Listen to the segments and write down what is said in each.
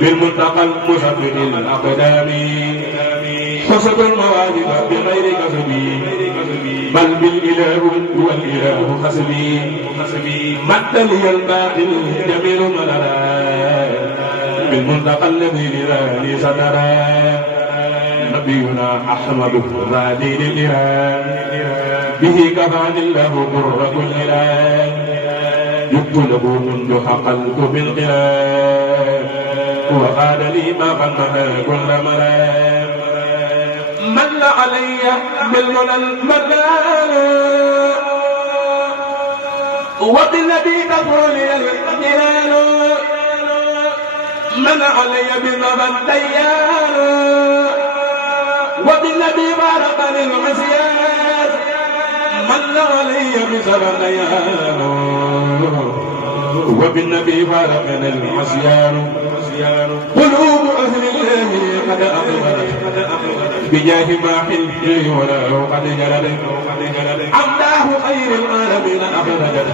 بالمنتقى المثبت الأقدام حسب المواهب بغير كسب بل بالإله والإله حسبي مد لي الباطل جميل مللا بالمنتقى الذي لذاني صدرا نبينا أحمد ذا دين الإله به كفاني الله قر كل إله جبت له منذ حقلت بالقلال وقال لي ما قد كل ملام من علي بالمنى المنان وبالذي تقول لي الجنان من علي بالمنى الديان وبالذي بارق للعصيان من علي بسبب الديان وبالنبي فارقنا العصيان قلوب أهل الله قد أقبلت بجاه ما حلت ولا قد جلت عمداه خير العالمين أخرجت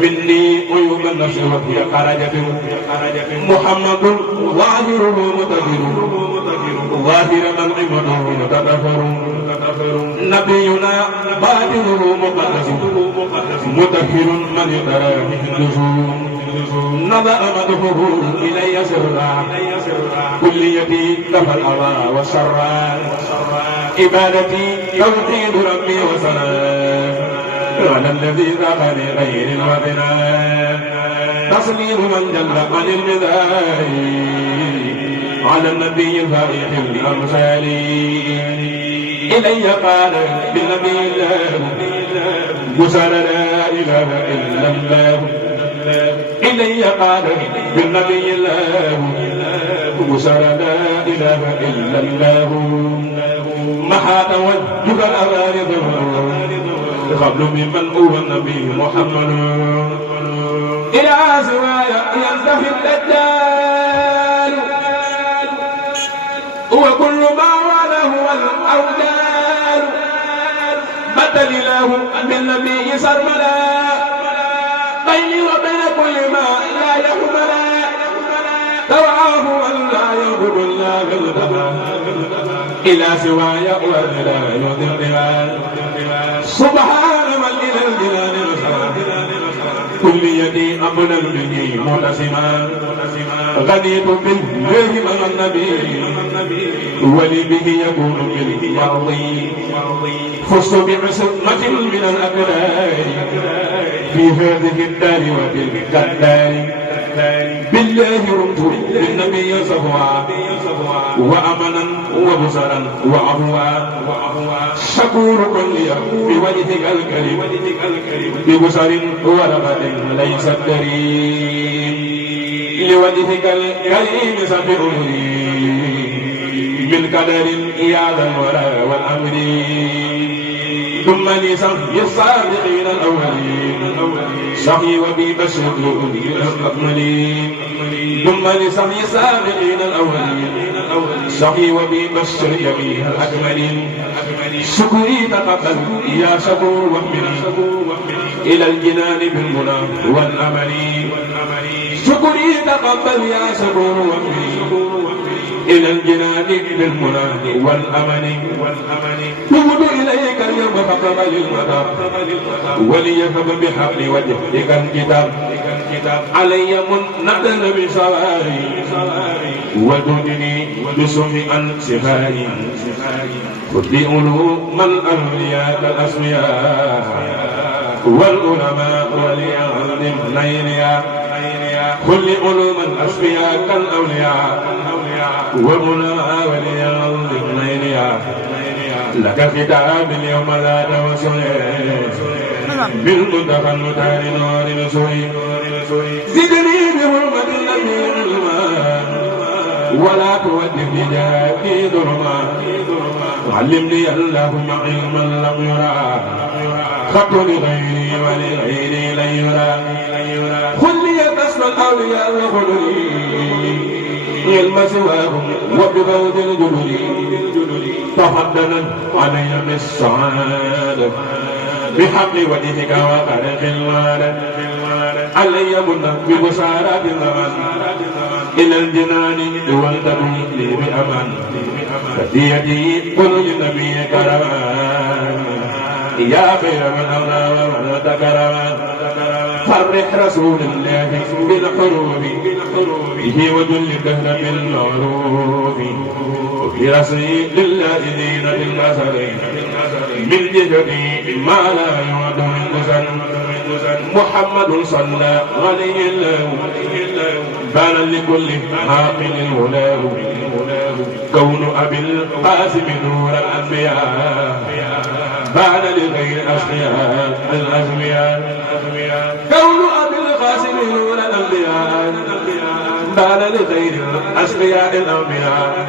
مني عيوب النفس وهي خرجت محمد ظاهره متغير ظاهر من عمده متدفر نبينا باطنه مقدس مطهر من يتراه النجوم نبأ مدحه إلي سرا كليتي كفى الأضاء والسرا عبادتي توحيد ربي وسلام على الذي ذاقني غير الوطنا تصليم من جل عن المذاهب على النبي الفريق الأمثال إلي قال بالنبي الله بسر لا إله إلا الله إلي قال بالنبي الله بسر لا إله إلا الله محا توجه الأغارض قبل ممن هو النبي محمد إلى سواي ينتهي الدجال وكل ما وله الأودال بدل الله بالنبي سرمدا بيني وبين كل ما لا يحملا توعاه من لا يغضب الله غلبها إلى سواي ولا يضرها سبحان من إلى الجنان كل يدي أبنى به ملتزما غنيت بالله مع النبي ولي به يكون بالمرضي فزت بعصمة من الأبرار في هذه الدار وتلك الدار بالله رمت بالنبي صفوا وأمنا وبصرا وعفوا شكور كل بوجهك الكريم ببصر ورغد ليس كريم لوجهك الكريم سبحني بالقدر يا ذا الورى والأمر ثم لسعي الصادقين الأولين سعي وبي بشر الأكملين ثم لسعي السابقين الأولين سعي وبي بشر جميع الأكملين شكري تقبل يا شكور واحملي إلى الجنان بالمنى والأمل شكري تقبل يا شكور واحملي إلى الجنان بالمنى والأمل تبت إليك اليوم فقبل المدار وليفب بحبل وجهك الكتاب علي منعدا بسواري ودنني بسمع سفاري خذ علوم الأولياء الأسمياء والعلماء وليعلم نيريا كل علوم الأسمياء كالأولياء والعلماء وليعلم نيريا لك ختام اليوم لا توسل بالمنتقى المتعال نور نسوي زدني بحرمة النبي علما ولا تودي بجاهي ظلما علمني اللهم علما لم يرى خط لغيري ولغيري لن يرى خذ لي بسم الأولياء وخذني علم سواهم وبفوز الجلل تفضلا علي بالسعادة بحق وجهك وخلق المال علي من ببشارات الزمان إلى الجنان والتبن لي بأمان هديتي قل للنبي كرمان يا خير من أولى ومن تكرم فرح رسول الله بالحروب به وجل الدهر بالمعروف برسول الله دين بالبصر من جهدي ما لا يعد من قسن محمد صلى عليه الله بان لكل عاقل الهلاه كون أبي القاسم نور الأنبياء بان لغير أصفياء الأزمياء كون أبي القاسم نور الأنبياء بان لغير أصفياء الأنبياء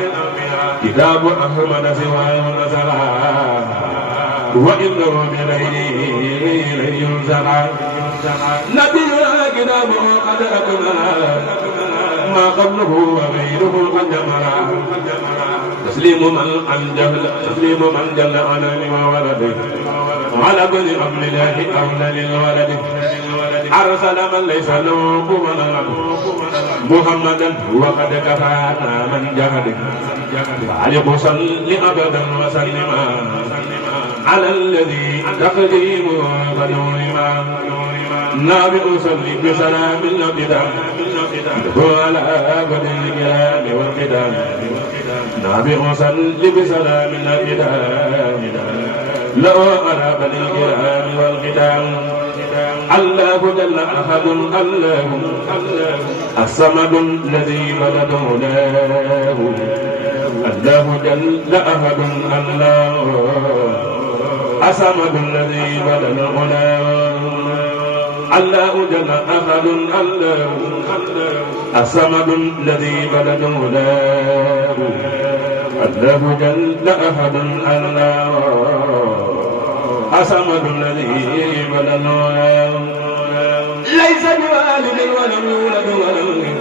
كتاب أحمد سواه نزلا وإنه بغيره لن ينزل نبينا كتابه قد أكمل ما قبله وغيره قد جمل تسليم من جل عن وولده على كل أمر الله أولى للولد أرسل من ليس له كفوا محمدا وقد كفانا من جهد عليه صل أبدا وسلما على الذي تقديمه ونورما نابئ صلي بسلام الابتداء وعلى آفة الكلام والقدام نابئ صلي بسلام الابتداء لو أراب الكلام والقدام الله جل أحد الله الصمد الذي بلد هداه الله جل أحد الله الصمد الذي بلد هداه الله جل أحد الله الصمد الذي بلد هداه الله جل أحد الله الصمد الذي بلد هداه ليس بوالد ولم يولد ولم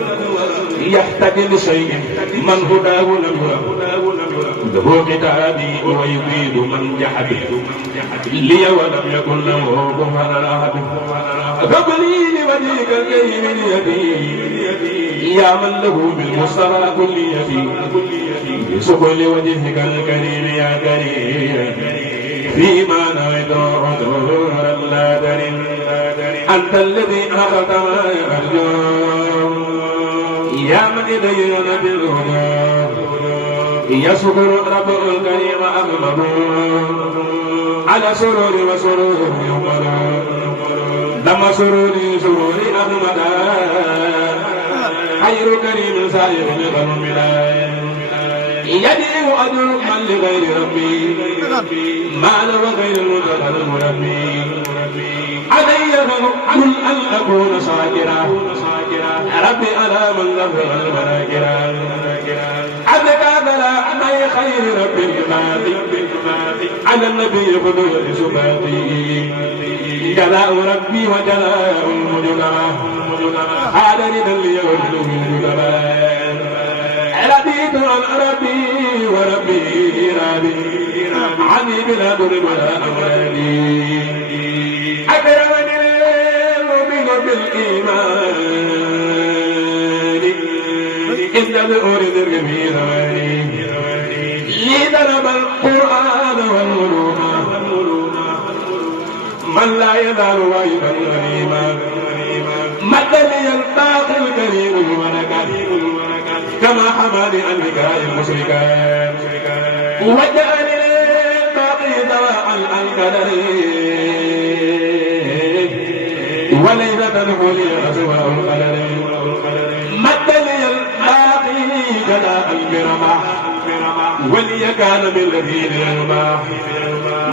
يحتاج لشيء من هداه لم يولد له كتابي ويريد من جحد لي ولم يكن له كفوا أحد فقلي لوجهك الكريم يدي يا من له بالمصطفى كليتي بسهل وجهك الكريم يا كريم فيما نويت عذورا لا ترم أنت الذي أخذت ما أرجو يا من يدين بالهدى يشكر رب الكريم أحمد على سرور وسرور يقر لما سروري سروري أحمد خير كريم سائر القوم يدعو أجر من لغير ربي ما له غير المتقى المربي علي قل أن أكون شاكرا ربي على من غفر المناكرا عبدك فلا عمي خير ربي الباقي على النبي قدوة سباقي جلاء ربي وجلاء المجتمع هذا رضا اليوم المجتمع رضيت عن ربي وربي ربي عني بلا ضر ولا أمراني أكرمني المؤمن بالإيمان إن بأورد الجميل لي ضرب القرآن والعلوم من لا يزال واجبا غريبا مد لي الباقي الكريم الملكات كما حماني البكاء المشركات وجعلني الباقي دواء عن كدري وليلة الحلي أسواء القدر مد لي الباقي جلاء البرمح ولي كان بالذي يرمح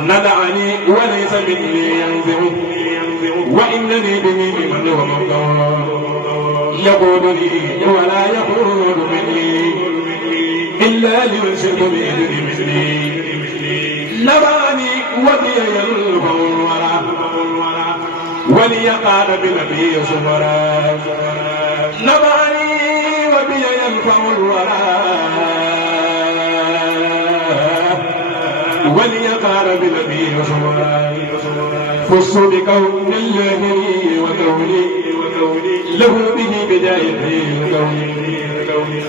ندعني وليس مني ينزع وإنني به بمن هو مقدور يقول لي ولا يقول مني إلا لمن شئت بإذن مثلي نراني وبي يلفظ الورى ولي قال بنبي صبرا نراني وبي يلفظ الورى ولي قال بنبي صبرا فص بكون الله وكوني له به بدايته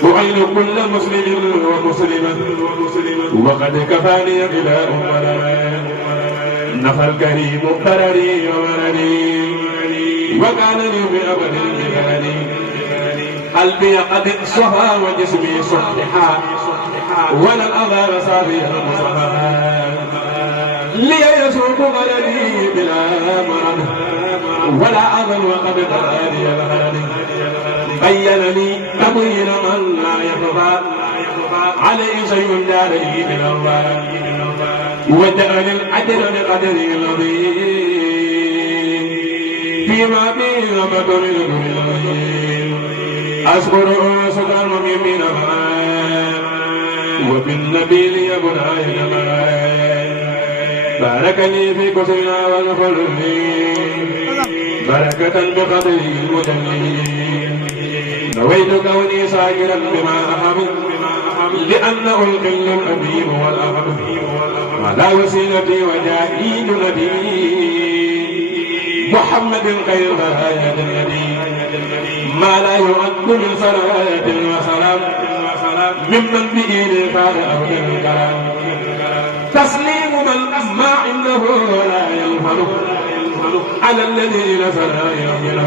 وعين كل مسلم ومسلمة وقد كفاني بلا أمنا نفى الكريم برري ومرري وكان لي بأبد ببلدي قلبي قد صفى وجسمي صححا ولا الأضار صافيا مصفحا لي يسوق غلبي بلا مرض ولا أظن وقد قراني الغرد بين لي تبين من لا يخفى عليه شيء جاري من الله وجعل العدل بقدره العظيم فيما به ربط من العظيم أشكر شكرا المؤمنين وبالنبي لي بناي بارك لي في كسرنا والخلق بركة بقدره المجلل نويت كوني ساكرا بما أحب لأنه القل الأبيب والأحب ولا وسيلتي وجاهي نبي محمد خير البرايا الذي ما لا يعد من صلاة وسلام ممن به لقاء أهل الكلام تسليم من أسمع عنده ولا ينفر على الذي نزل يغفر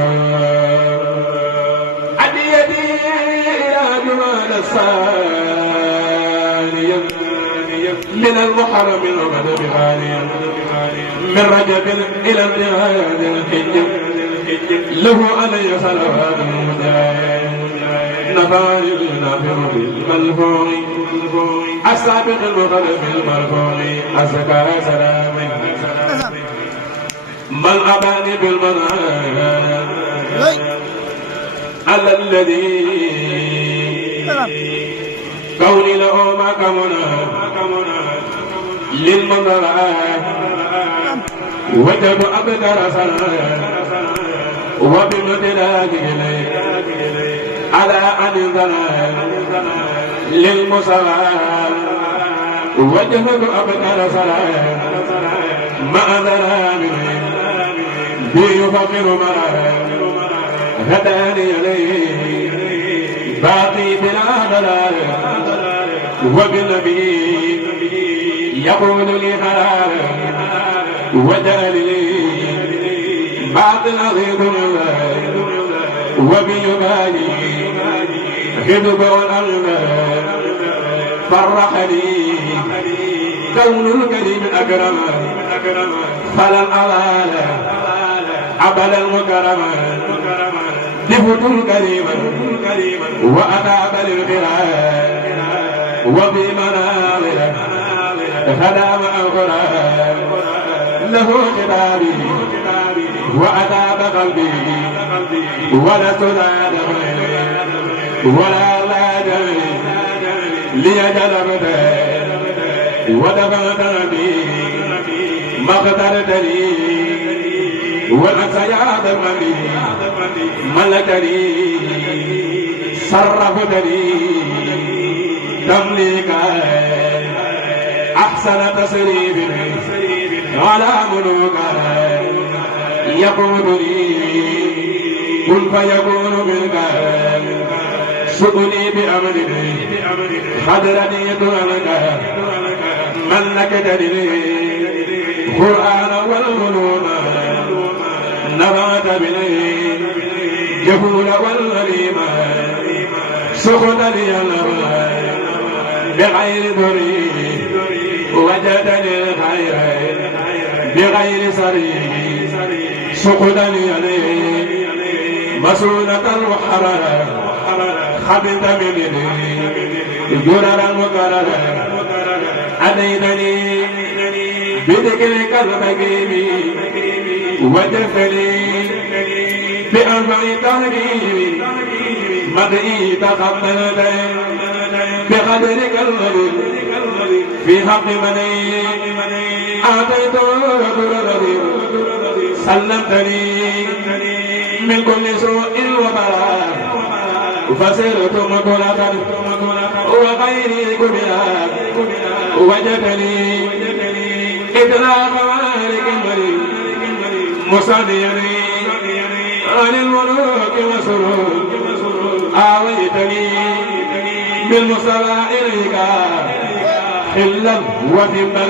أديتي إلى جمال الثانية من المحرم العمد بخالية من رجب إلى انتهاء الحج له علي صلوات المجاهد نفاني النافر بالملفوع السابق المغرب المرفوع أزكى سلامي من أباني بالمنام على الذي كوني له ما كمنا للمنظرات وجب أبدر سنة وبمدلاك إليه على أن ظلال للمصلات وجب أبدر سنة مع ظلام بيفقر مرار هداني إليه باقي بلا ضلال وبالنبي يقول لي حلال ودار لي باطل عظيم وبيبالي خدب الأغلال فرحني كون الكريم أكرم فلا الأضال عبد المكرم لفت الكريم وأتى بالغرام وبمناظر خدام القرآن له كتابي وأتى بقلبي ولست ذا ولا لا دمي ليجلبت ودفعت بي ما اخترتني والأسياد المني ملكني صرفتني تمليكا أحسن تصريف على ملوكا يقودني كن فيكون منك سؤلي بأمري خدرني دونك ملكتني قرآن والغلوم نبات بني جهول والغريمة سخن لي الأرض بغير ضري وجدني الخير بغير صريح سخن لي مسونة وحرر خبت مني درر المكرر عليتني بذكرك الحكيم وجفني بأربع تهريب مدعي تقبلت بقدرك الذي في حق مني أعطيت الذي سلمتني من كل سوء وبلاء فسرت مقلقا وغيري كبرا وجدني إطلاق مالك مريم مصديني عن الملوك وسرور آويتني بالمصطفى إليك خلا وثبا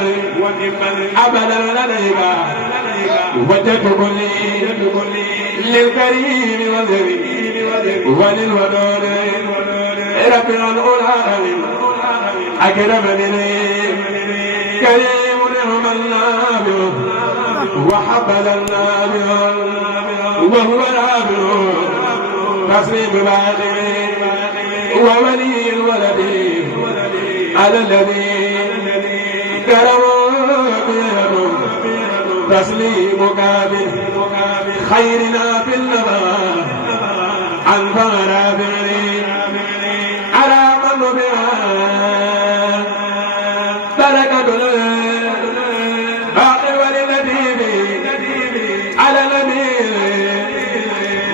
أبدا لديك وجدت كلي للكريم وللودود رب العالمين أكرمني كريم نعم النابع وحبل النابع وهو العابع تصريف باقي وولي الولد على الذي كرموا بيده تسليم كامل خيرنا في النبات عن فرابعي على من بها بركة باقي وللذي على نبي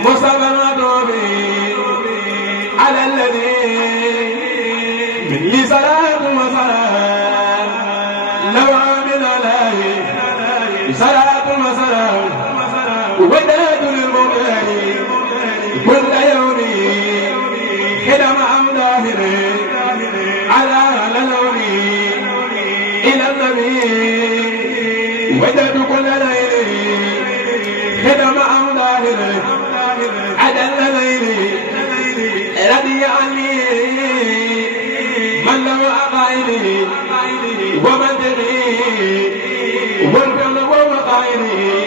مصطفى المدوبي على الذي من لي صلاة وسلام لو عامل عليه صلاة وسلام وداد للمؤمنين كل يوم خدم أمداه على لوني إلى النبي وداد كل ليل خدم أمداه عدل ليلي رضي عني من لو أقايني ومدني والفعل ومقايني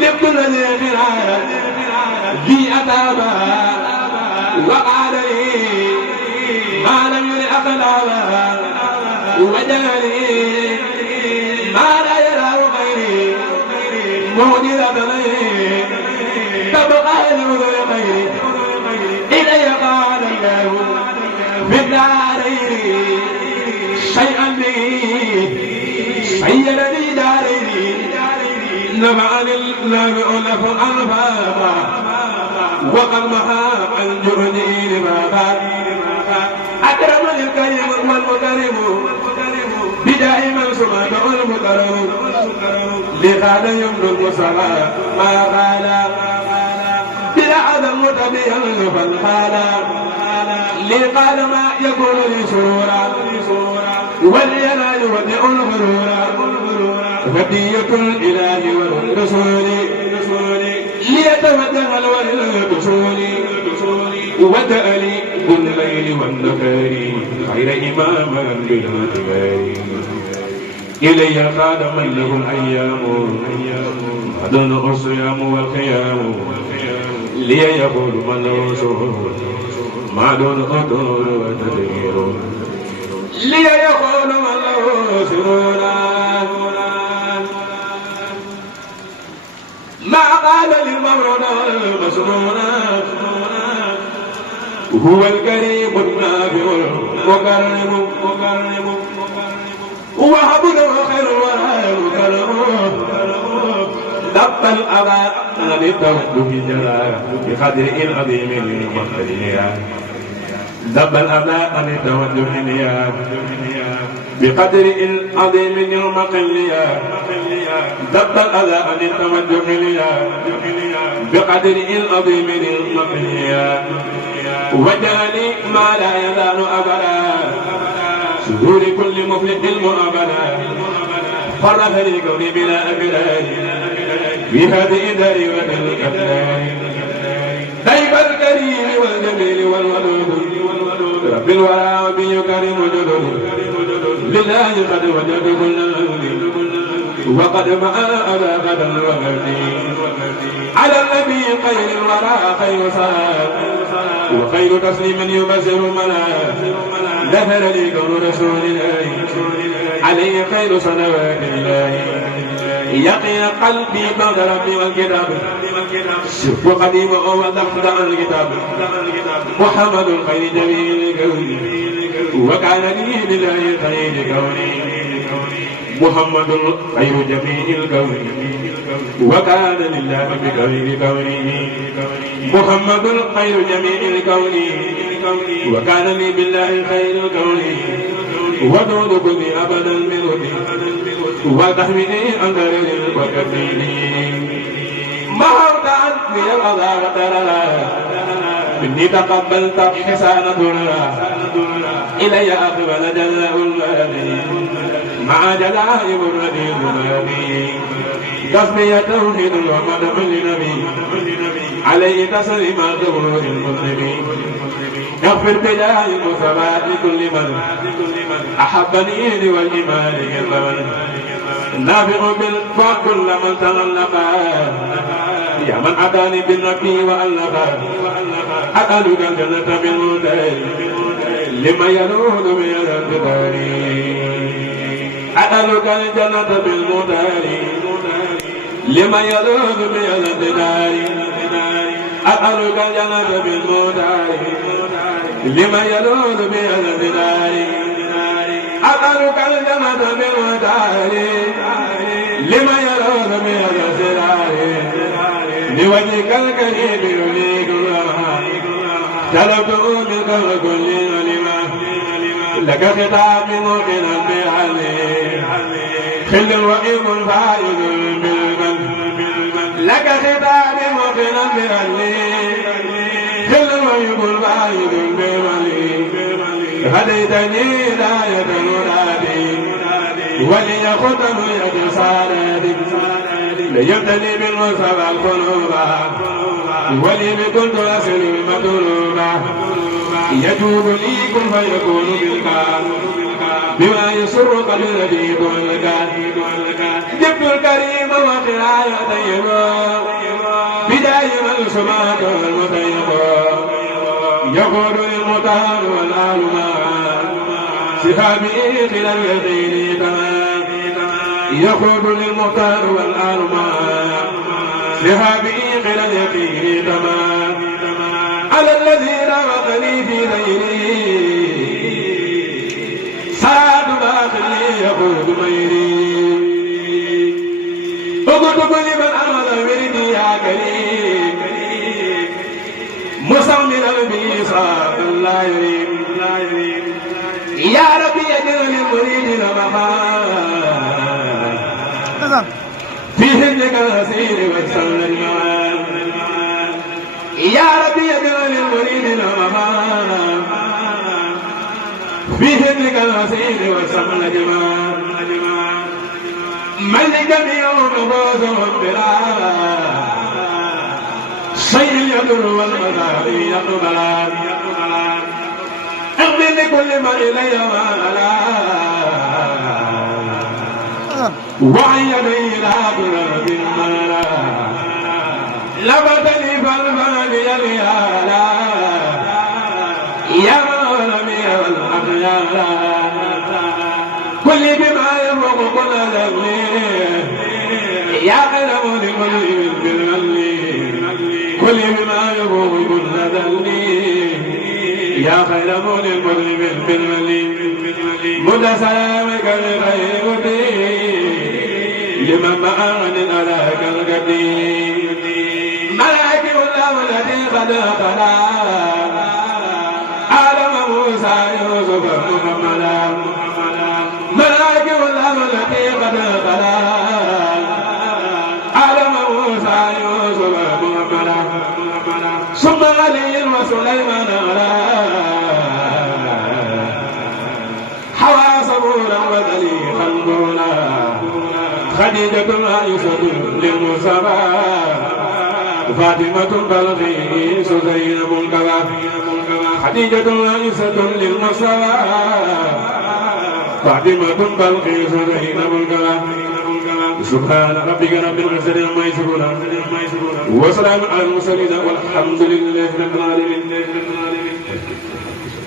لبت الذي في العالم لي أتابا وقال لي ما لم ير أقلابا وجعلي ما لا يرى غيري معجزة لي تبقى العذر غيري إلي قال الله في الدارين شيئا به سيدني دارين نبعني النبع له أنفاقا وقد محا عن جهدي لما أكرمني الكريم والمكرم بدائما سمعته المكرم لقال يمد المصطفى ما قال بلا عدم متبيا فالقال لقال ما يكون لي سرورا ولينا يودع الغرورا هدية الإله والرسول ليتوجه الرسول وتألي بالليل والنهار خير إماما بالانتباه إلي خادما له الأيام أدن الصيام والقيام لي يقول من له سرور ما دون أدور وتدبير لي يقول من له سرورا ما قال للمورد المسرورا هو الكريم النافع المكرم وهب له خير الورى مكرم دق الأباء الذي توجه جلال بقدر العظيم المقتديات دب الأباء الذي توجه نيات بقدر العظيم المقليات دب الأذى الذي توجه نيات بقدر العظيم المقليات وجعلي ما لا يزال أبدا سهول كل مفلح المؤبدا فرح لي كوني بلا أبدا في هذه الدار والأبدان دايب الكريم والجميل والودود رب الورى وبي كريم جدود لله قد وجد كل الأرض وقد معنا أبا غدا وغدي على النبي خير الورى خير صلاة وخير تسليما يبشر منا ظهر لي كون رسول الله عليه خير صلوات الله يقين قلبي بعد ربي والكتاب شف قديمه وضحد عن الكتاب محمد خير جميع الكون وكان لي لله خير كوني محمد خير جميع الكون وكان لله بخير كونه محمد خير جميع الكون وكان لي بالله خير الكون ودود كني أبدا بردي وتحميني عن غير وكفيني ما أرضى عني الأذى وترى مني تقبلت حسان دنا إلي أقبل جل أولادي مع جلائم الرديء ذنبي قصدي توحيد ومدح لنبي عليه تسليم الظهور المسلمين يغفر بجاه المصطفى لكل من أحبني والإيمان يقبل نافع بالفعل كل من تغلق يا من أتاني بالنبي وألقى أسألك الجنة بالمدعي لما ينول من الانتظاري أسألك الجنة بالمدعي لما ينول من الانتظاري أسألك الجنة بالمدعي لما ينول من الانتظاري أسألك الجنة بالمدعي لما ينول من الانتظاري لوجهك الكريم يريد طلبت منك وكل لما لك خطاب موقنا بعلي خل وإيم فائد بالقلب لك خطاب موقنا بعلي خل وإيم فائد بالقلب هديتني هداية مرادي ولي ختم يد صارتي ليبتلي بالمصطفى القلوب ولي بكل أسر المطلوبة يجود لي كن فيكون بالكار بما يسر قلبي والكار جبت الكريم وقراية طيبة بداية السماك والمطيب يقول للمطهر والآل صحابي خلال اليقين تمام يقول للمطهر والآل صحابي خلال اليقين تمام على الذي رافقني في غيري سعد باخلي يقود غيري اكتب لمن عمل وردي يا كريم مصمم بإسحاق لا يريم يا ربي يجعل المريد مقام في هنك الأسير والسلم المعان يا ربي يجعل المريد مقام في هنك الأسير والسلم الجمال من لجميع نبوذهم بلا شيء يدر والمذاب يقبلان اغفر لكل من إلي مالا وعيني لا ترد المالا لبتني فالفان يليالا يا مولمي والأخيالا كل بما يفوق كل ذنبي يا قلم لكل بالملي كل بما يفوق كل ذنبي يا خير مولى المسلم بالملي مدى سلامك لغير مدين لمن معاني عليك القديم ملائكة الله الذي قد خلا آدم موسى يوسف محمدا ملائكة الله الذي قد خلا آدم موسى يوسف محمدا ثم علي وسليمان خديجة عائشة للمصطفى فاطمة بلقيس زينب الكوافي خديجة عائشة للمصطفى فاطمة بلقيس زينب الكوافي سبحان ربك رب العزة عما يصفون وسلام على المرسلين والحمد لله رب العالمين.